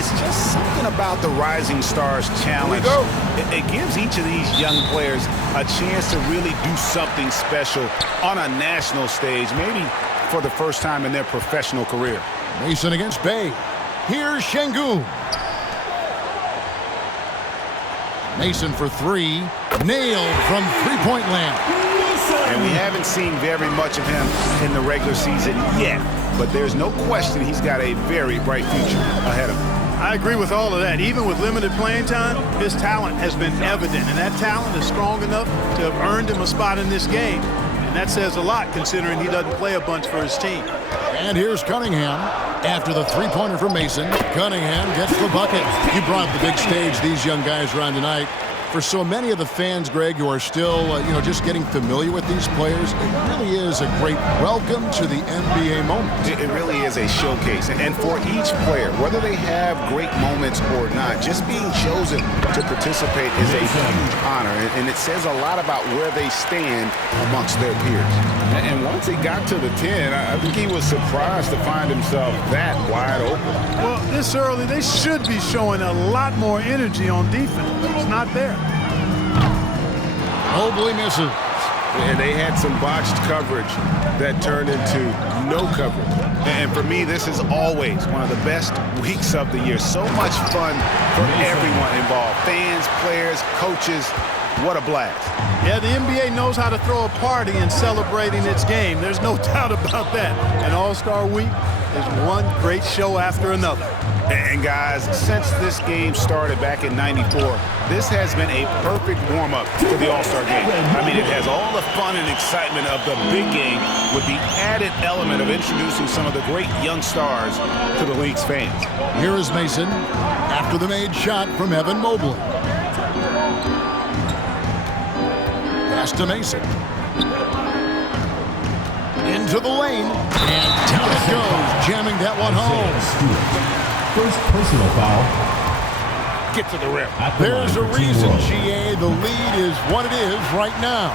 it's just something about the Rising Stars Challenge. It gives each of these young players a chance to really do something special on a national stage, maybe for the first time in their professional career. Mason against Bay. Here's Şengün. Mason for three. Nailed from three-point land. And we haven't seen very much of him in the regular season yet, but there's no question he's got a very bright future ahead of him. I agree with all of that. Even with limited playing time, his talent has been evident, and that talent is strong enough to have earned him a spot in this game. And that says a lot considering he doesn't play a bunch for his team. And here's Cunningham. After the three-pointer from Mason, Cunningham gets the bucket. You brought the big stage these young guys are on tonight. For so many of the fans, Greg, who are still, just getting familiar with these players, it really is a great welcome to the NBA moment. It really is a showcase. And for each player, whether they have great moments or not, just being chosen to participate is a huge honor. And it says a lot about where they stand amongst their peers. And once he got to the 10, I think he was surprised to find himself that wide open. Well, this early, they should be showing a lot more energy on defense. It's not there. Mobley misses. And they had some botched coverage that turned into no coverage. And for me, this is always one of the best weeks of the year. So much fun for everyone involved. Fans, players, coaches. What a blast. Yeah, the NBA knows how to throw a party in celebrating its game. There's no doubt about that. And All-Star Week is one great show after another. And guys, since this game started back in '94, this has been a perfect warm-up for the All-Star game. I mean, it has all the fun and excitement of the big game with the added element of introducing some of the great young stars to the league's fans. Here is Mason after the made shot from Evan Mobley. Pass to Mason. Into the lane. And down it goes, jamming that one home. First personal foul. Get to the rim. There's a reason, GA, the lead is what it is right now.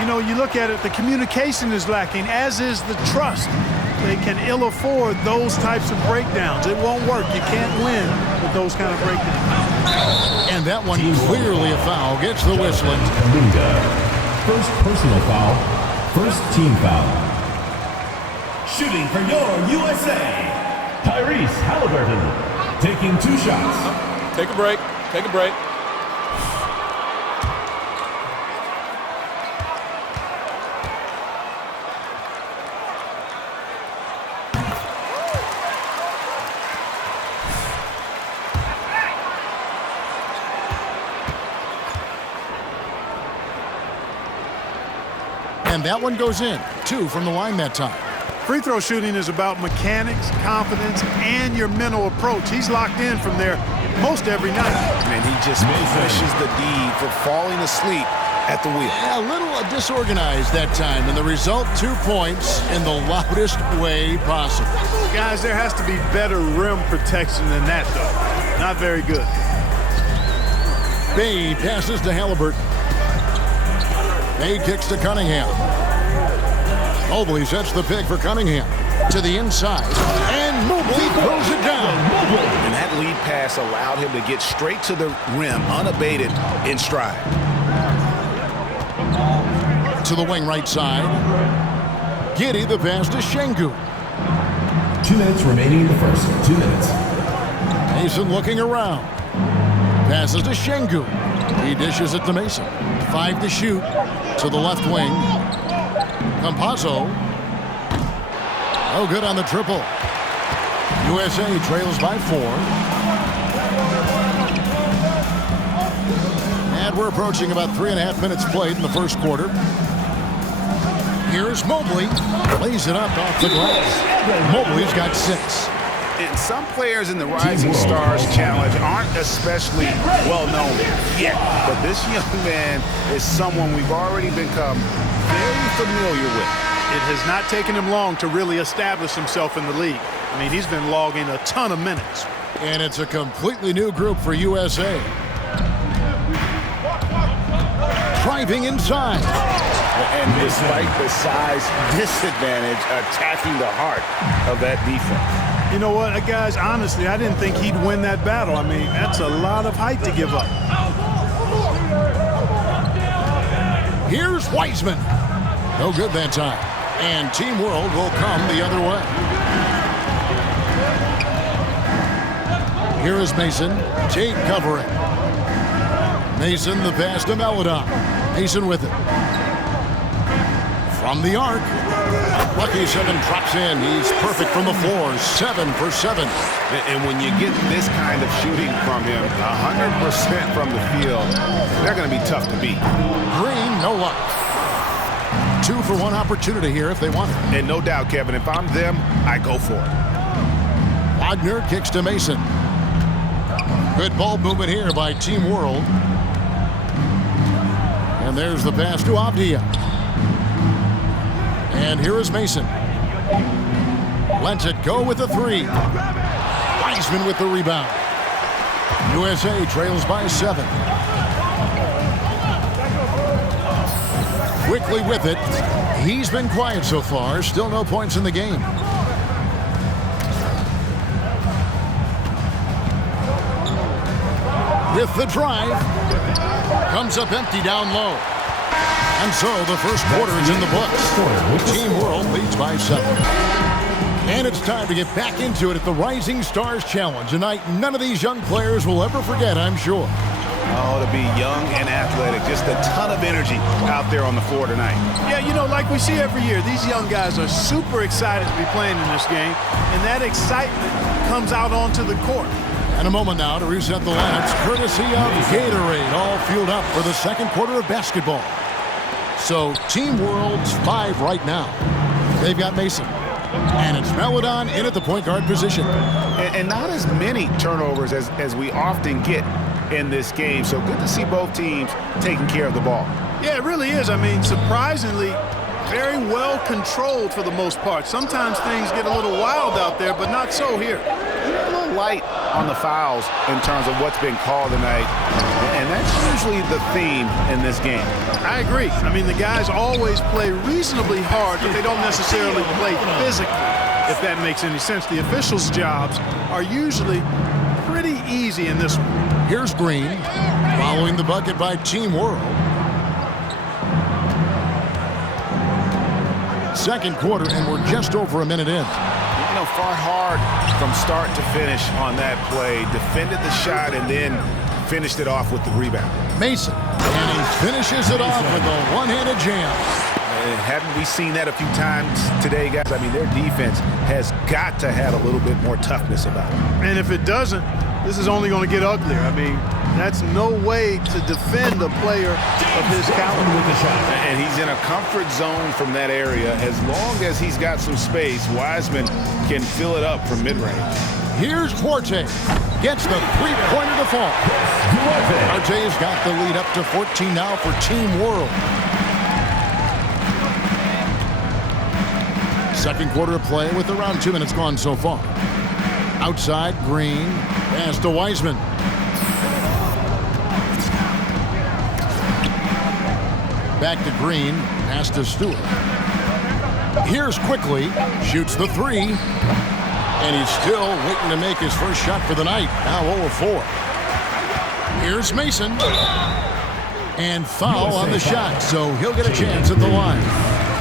You know, you look at it, the communication is lacking, as is the trust. They can ill afford those types of breakdowns. It won't work. You can't win with those kind of breakdowns. And that one clearly a foul. Gets the whistling. First personal foul. First team foul. Shooting for your USA. Tyrese Halliburton taking 2 shots. Take a break. Take a break. And that one goes in. 2 from the line that time. Free throw shooting is about mechanics, confidence, and your mental approach. He's locked in from there most every night. And he just finishes the D for falling asleep at the wheel. Yeah, a little disorganized that time, and the result 2 points in the loudest way possible. Guys, there has to be better rim protection than that, though. Not very good. Bay passes to Halliburton. Bay kicks to Cunningham. Mobley sets the pick for Cunningham to the inside, and Mobley throws it down. And that lead pass allowed him to get straight to the rim, unabated, in stride. To the wing right side. Giddey the pass to Şengün. 2 minutes remaining in the first. 2 minutes. Mason looking around. Passes to Şengün. He dishes it to Mason. 5 to shoot to the left wing. Campazzo. Oh, good on the triple. USA trails by 4. And we're approaching about 3.5 minutes played in the first quarter. Here's Mobley. Lays it up off the glass. Mobley's got 6. And some players in the Rising Stars Challenge aren't especially well known yet, but this young man is someone we've already become very familiar with. It has not taken him long to really establish himself in the league. I mean, he's been logging a ton of minutes. And it's a completely new group for USA. Driving inside. And despite the size disadvantage, attacking the heart of that defense. You know what, guys, honestly, I didn't think he'd win that battle. I mean, that's a lot of height to give up. Here's Wiseman. No good that time. And Team World will come the other way. Here is Mason. Tate covering. Mason, the pass to Meladon. Mason with it. From the arc. Lucky 7 drops in. He's perfect from the floor. 7 for 7. And when you get this kind of shooting from him, 100% from the field, they're going to be tough to beat. Green, no luck. 2 for 1 opportunity here if they want it. And no doubt, Kevin, if I'm them, I go for it. Wagner kicks to Mason. Good ball movement here by Team World. And there's the pass to Avdia. And here is Mason. Lets it go with the 3. Wiseman with the rebound. USA trails by 7. Quickly with it. He's been quiet so far. Still no points in the game. With the drive. Comes up empty down low. And so the first quarter is in the books. Team World leads by 7. And it's time to get back into it at the Rising Stars Challenge. A night none of these young players will ever forget, I'm sure. Oh, to be young and athletic. Just a ton of energy out there on the floor tonight. Yeah, you know, like we see every year, these young guys are super excited to be playing in this game. And that excitement comes out onto the court. And a moment now to reset the lineups, courtesy of Gatorade, all fueled up for the second quarter of basketball. So Team World's 5 right now. They've got Mason. And it's Meladon in at the point guard position. And not as many turnovers as we often get in this game. So good to see both teams taking care of the ball. Yeah, it really is. I mean, surprisingly, very well controlled for the most part. Sometimes things get a little wild out there, but not so here. A little light on the fouls in terms of what's been called tonight. And that's usually the theme in this game. I agree. I mean, the guys always play reasonably hard, but they don't necessarily play physically, if that makes any sense. The officials' jobs are usually pretty easy in this one. Here's Green, following the bucket by Team World. Second quarter, and we're just over a minute in. You know, fought hard from start to finish on that play. Defended the shot and then finished it off with the rebound. Mason, and he finishes it off with a one-handed jam. Haven't we seen that a few times today, guys? I mean, their defense has got to have a little bit more toughness about it. And if it doesn't, this is only going to get uglier. I mean, that's no way to defend a player of his caliber. And he's in a comfort zone from that area. As long as he's got some space, Wiseman can fill it up from mid-range. Here's Forte. Gets the three-pointer to fall. Forte's got the lead up to 14 now for Team World. Second quarter of play with around 2 minutes gone so far. Outside, Green. Pass to Wiseman. Back to Green. Pass to Stewart. Here's Quickly. Shoots the 3. And he's still waiting to make his first shot for the night. Now 0-4. Here's Mason. And foul on the shot, so he'll get a chance at the line.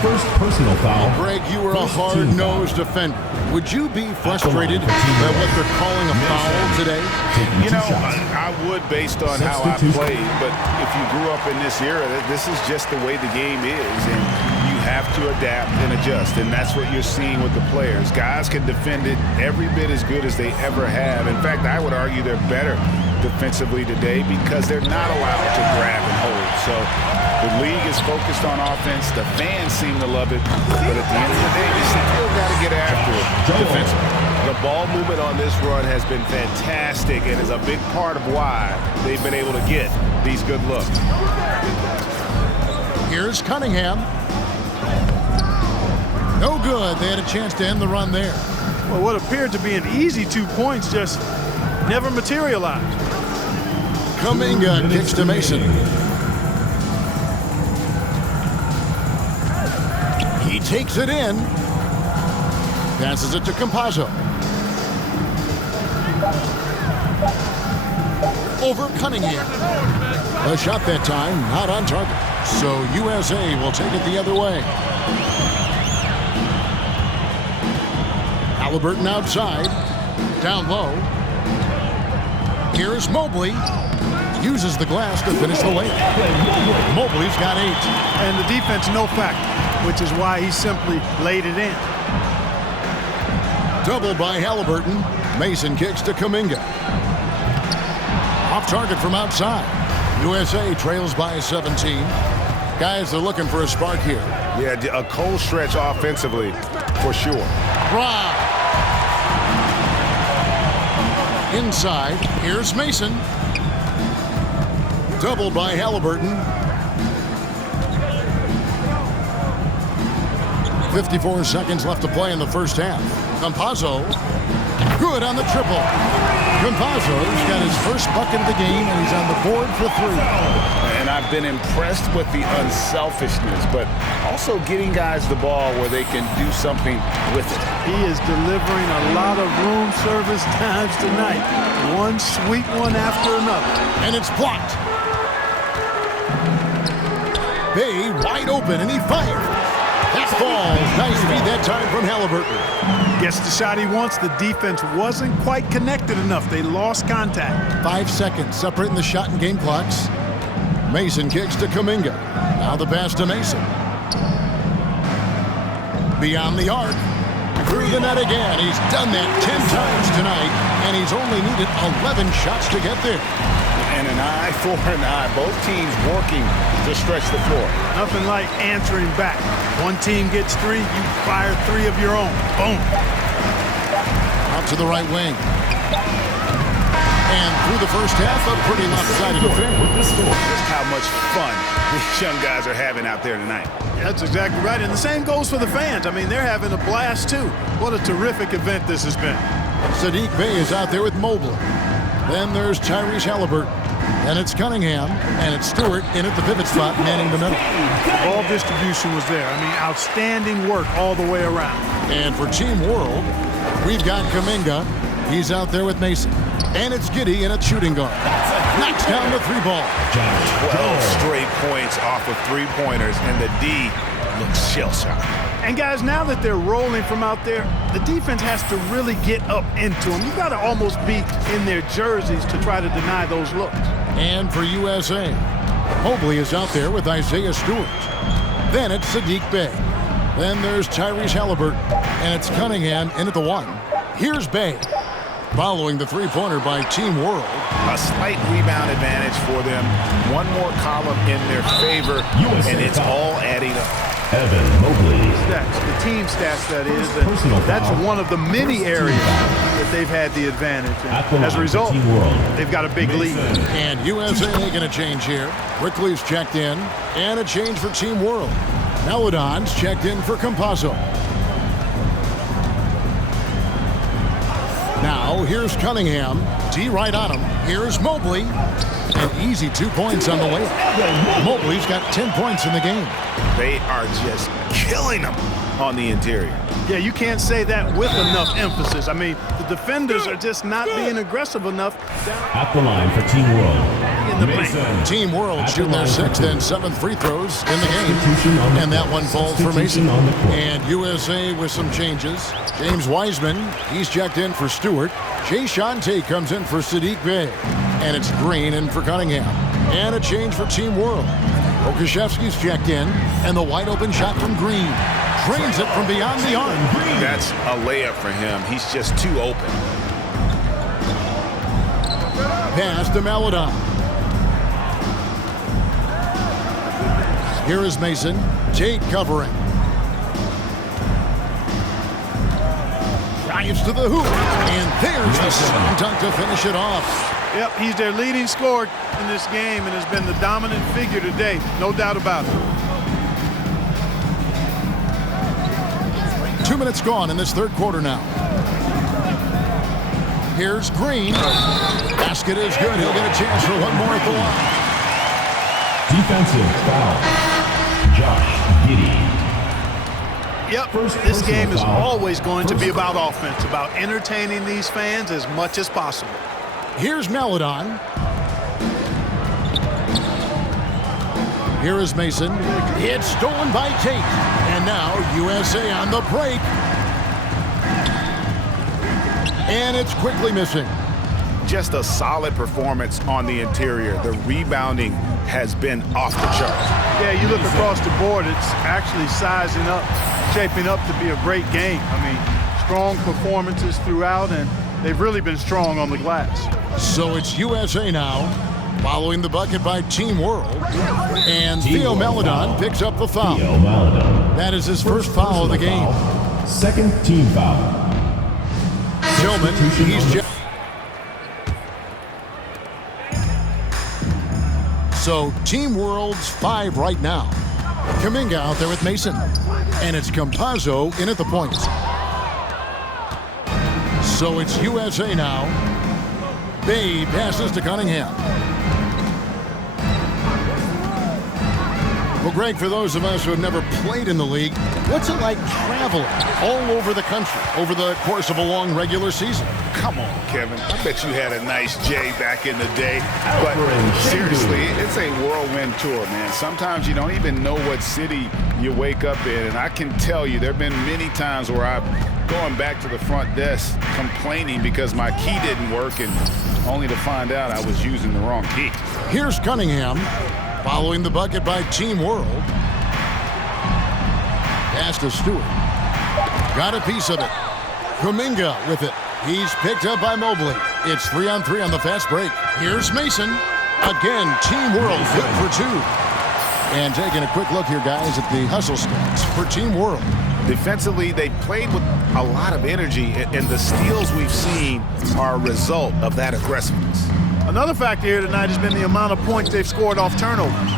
First personal foul. Greg, you were a hard-nosed defender. Would you be frustrated by what they're calling a foul today? You know, I would based on how I played, but if you grew up in this era, this is just the way the game is, and you have to adapt and adjust, and that's what you're seeing with the players. Guys can defend it every bit as good as they ever have. In fact, I would argue they're better defensively today because they're not allowed to grab and hold. So the league is focused on offense. The fans seem to love it, but at the end of the day, they still got to get after it defensively. The ball movement on this run has been fantastic and is a big part of why they've been able to get these good looks. Here's Cunningham. No good. They had a chance to end the run there. Well, what appeared to be an easy 2 points just never materialized. Kuminga kicks to Mason. He takes it in. Passes it to Campazzo. over Cunningham. A shot that time, not on target. So USA will take it the other way. Halliburton outside. Down low. Here's Mobley. Uses the glass to finish the layup. Mobley's got 8. And the defense no factor, which is why he simply laid it in. Doubled by Halliburton. Mason kicks to Kuminga. Off target from outside. USA trails by 17. Guys, they're looking for a spark here. Yeah, a cold stretch offensively, for sure. Rob. Inside, here's Mason. Doubled by Halliburton. 54 seconds left to play in the first half. Campazzo, good on the triple. Campazzo's got his first bucket of the game, and he's on the board for 3. And I've been impressed with the unselfishness, but also getting guys the ball where they can do something with it. He is delivering a lot of room service times tonight. One sweet one after another. And it's blocked. Bay wide open, and he fired. That falls. Nice feed that time from Halliburton. Gets the shot he wants. The defense wasn't quite connected enough. They lost contact. 5 seconds separating the shot and game clocks. Mason kicks to Kuminga. Now the pass to Mason. Beyond the arc. Through the net again. He's done that 10 times tonight, and he's only needed 11 shots to get there. And an eye for an eye. Both teams working to stretch the floor. Nothing like answering back. One team gets 3, you fire 3 of your own. Boom. Out to the right wing. And through the first half, a pretty lopsided affair. Just how much fun these young guys are having out there tonight. That's exactly right. And the same goes for the fans. I mean, they're having a blast, too. What a terrific event this has been. Sadiq Bey is out there with Mobley. Then there's Tyrese Halliburton. And it's Cunningham, and it's Stewart in at the pivot spot, manning the middle. Ball distribution was there. I mean, outstanding work all the way around. And for Team World, we've got Kuminga. He's out there with Mason. And it's Giddey in at shooting guard. Knocks down the 3-ball. 12 straight points off of 3-pointers, and the D looks shell-shocked. And guys, now that they're rolling from out there, the defense has to really get up into them. You got to almost be in their jerseys to try to deny those looks. And for USA, Mobley is out there with Isaiah Stewart. Then it's Sadiq Bey. Then there's Tyrese Halliburton. And it's Cunningham in at the 1. Here's Bey. Following the 3-pointer by Team World. A slight rebound advantage for them. One more column in their favor, and it's all adding up. Evan Mobley. Stats, the team stats, that is. And that's one of the many areas that they've had the advantage. And as a result, they've got a big lead. And USA going to change here. Quickly's checked in. And a change for Team World. Melodon's checked in for Campazzo. Now, here's Cunningham. D right on him. Here's Mobley. An easy 2 points on the layup. Mobley's got 10 points in the game. They are just killing them on the interior. Yeah, you can't say that with enough emphasis. I mean, the defenders are just not being aggressive enough. At the line for Team World. In the paint. Team World shooting their 6th and 7th free throws in the game. And that one falls for Mason. And USA with some changes. James Wiseman, he's checked in for Stewart. Jay Shante comes in for Sadiq Bey. And it's Green in for Cunningham. And a change for Team World. Okashevsky's checked in. And the wide open shot from Green. Drains it from beyond the arc. That's a layup for him. He's just too open. Pass to Melodon. Here is Mason. Tate covering. Drives to the hoop. And there's the slam dunk to finish it off. Yep, he's their leading scorer in this game and has been the dominant figure today. No doubt about it. 2 minutes gone in this third quarter now. Here's Green. Basket is good. He'll get a chance for one more at the line. Defensive foul. Josh Giddey. Yep, this game is always going to be about offense, about entertaining these fans as much as possible. Here's Melodon. Here is Mason. It's stolen by Tate. And now USA on the break. And it's quickly missing. Just a solid performance on the interior. The rebounding has been off the charts. Yeah, you look across the board, it's actually sizing up, shaping up to be a great game. I mean, strong performances throughout, and they've really been strong on the glass. So it's USA now, following the bucket by Team World. And Theo Maledon picks up the foul. That is his first foul of the game. Second team foul. Tillman, he's so Team World's 5 right now. Kuminga out there with Mason. And it's Campazzo in at the point. So it's USA now. Bay passes to Cunningham. Well, Greg, for those of us who have never played in the league, what's it like traveling all over the country over the course of a long regular season? Come on, Kevin. I bet you had a nice J back in the day. But seriously, it's a whirlwind tour, man. Sometimes you don't even know what city you wake up in. And I can tell you there have been many times where I've gone back to the front desk complaining because my key didn't work, and only to find out I was using the wrong key. Here's Cunningham. Following the bucket by Team World. Pass to Stewart. Got a piece of it. Kuminga with it. He's picked up by Mobley. It's 3-on-3 on the fast break. Here's Mason. Again, Team World good for 2. And taking a quick look here, guys, at the hustle stats for Team World. Defensively, they played with a lot of energy, and the steals we've seen are a result of that aggressiveness. Another factor here tonight has been the amount of points they've scored off turnovers.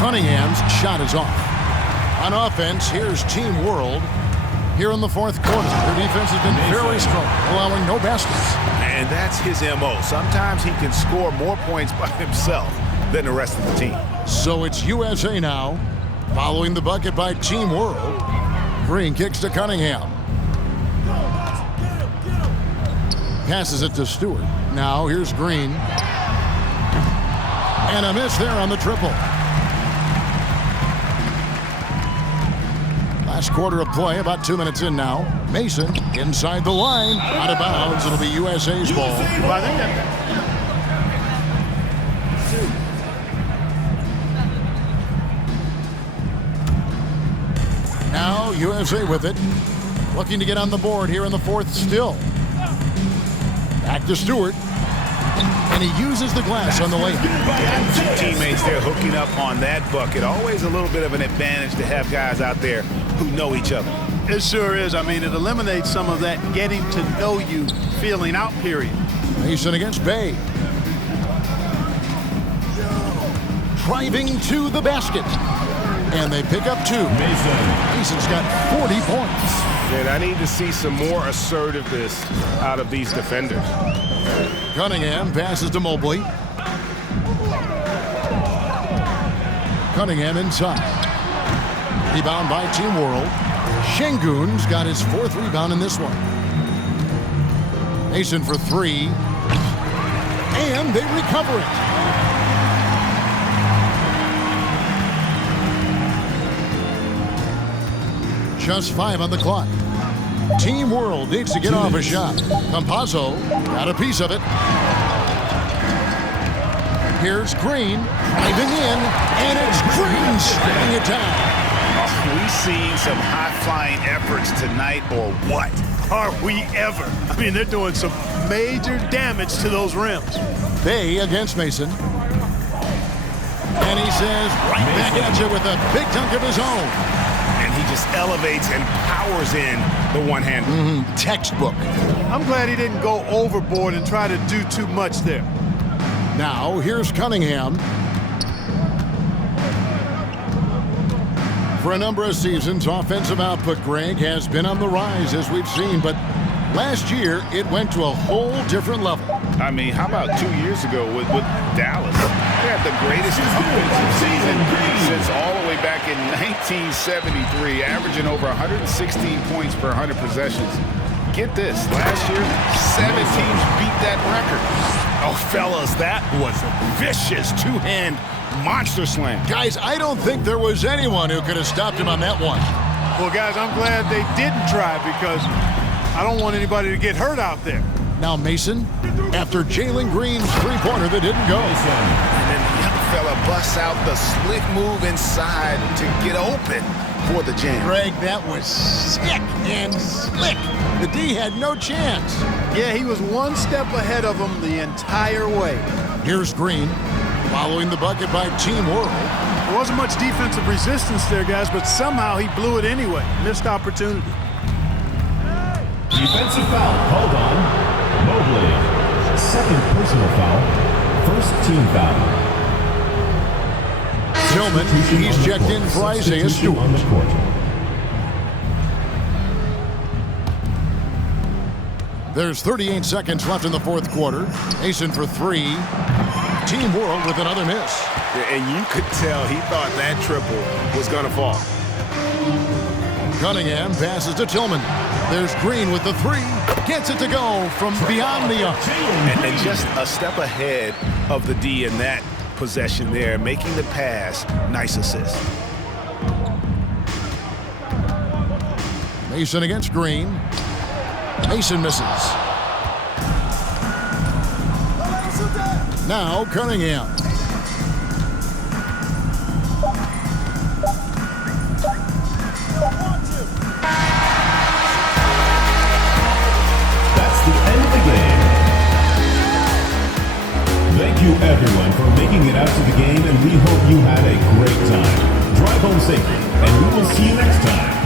Cunningham's shot is off. On offense, here's Team World. Here in the fourth quarter, their defense has been very strong, allowing no baskets. And that's his MO. Sometimes he can score more points by himself than the rest of the team. So it's USA now, following the bucket by Team World. Green kicks to Cunningham. Passes it to Stewart. Now here's Green. And a miss there on the triple. Last quarter of play, about 2 minutes in now. Mason inside the line, out of bounds. It'll be USA's ball. Now USA with it. Looking to get on the board here in the fourth still. Back to Stewart. And he uses the glass on the lane. Two teammates there hooking up on that bucket. Always a little bit of an advantage to have guys out there who know each other. It sure is. I mean, it eliminates some of that getting to know you feeling out period. Mason against Bay. Driving to the basket. And they pick up 2. Mason's got 40 points. And I need to see some more assertiveness out of these defenders. Cunningham passes to Mobley. Cunningham inside. Rebound by Team World. Şengün's got his 4th rebound in this one. Mason for 3. And they recover it. Just 5 on the clock. Team World needs to get off a shot. Campazzo got a piece of it. Here's Green driving in, and it's Green shutting it down. Are we seeing some high-flying efforts tonight, or what? Are we ever? I mean, they're doing some major damage to those rims. Bay against Mason. And he says right back at you with a big dunk of his own. And he just elevates and powers in the one-hander. Textbook. I'm glad he didn't go overboard and try to do too much there. Now, here's Cunningham. For a number of seasons, offensive output, Greg, has been on the rise, as we've seen, but last year, it went to a whole different level. I mean, how about 2 years ago with Dallas? They had the greatest offensive season since all the way back in 1973, averaging over 116 points per 100 possessions. Get this, last year, 7 teams beat that record. Oh, fellas, that was a vicious two-hand monster slam. Guys, I don't think there was anyone who could have stopped him on that one. Well, guys, I'm glad they didn't try because I don't want anybody to get hurt out there. Now Mason, after Jalen Green's three-pointer that didn't go. And then the young fella busts out the slick move inside to get open for the jam. Greg, that was sick and slick. The D had no chance. Yeah, he was one step ahead of him the entire way. Here's Green, following the bucket by Team World. There wasn't much defensive resistance there, guys, but somehow he blew it anyway. Missed opportunity. Defensive foul called on Mobley. Second personal foul. First team foul. Tillman, he's checked in for Isaiah Stewart. On the court. There's 38 seconds left in the fourth quarter. Mason for three. Team World with another miss. And you could tell he thought that triple was going to fall. Cunningham passes to Tillman. There's Green with the three. Gets it to go from beyond the arc. And just a step ahead of the D in that possession there, making the pass. Nice assist. Mason against Green. Mason misses. Now Cunningham. That's the end of the game. Thank you everyone for making it out to the game, and we hope you had a great time. Drive home safely, and we will see you next time.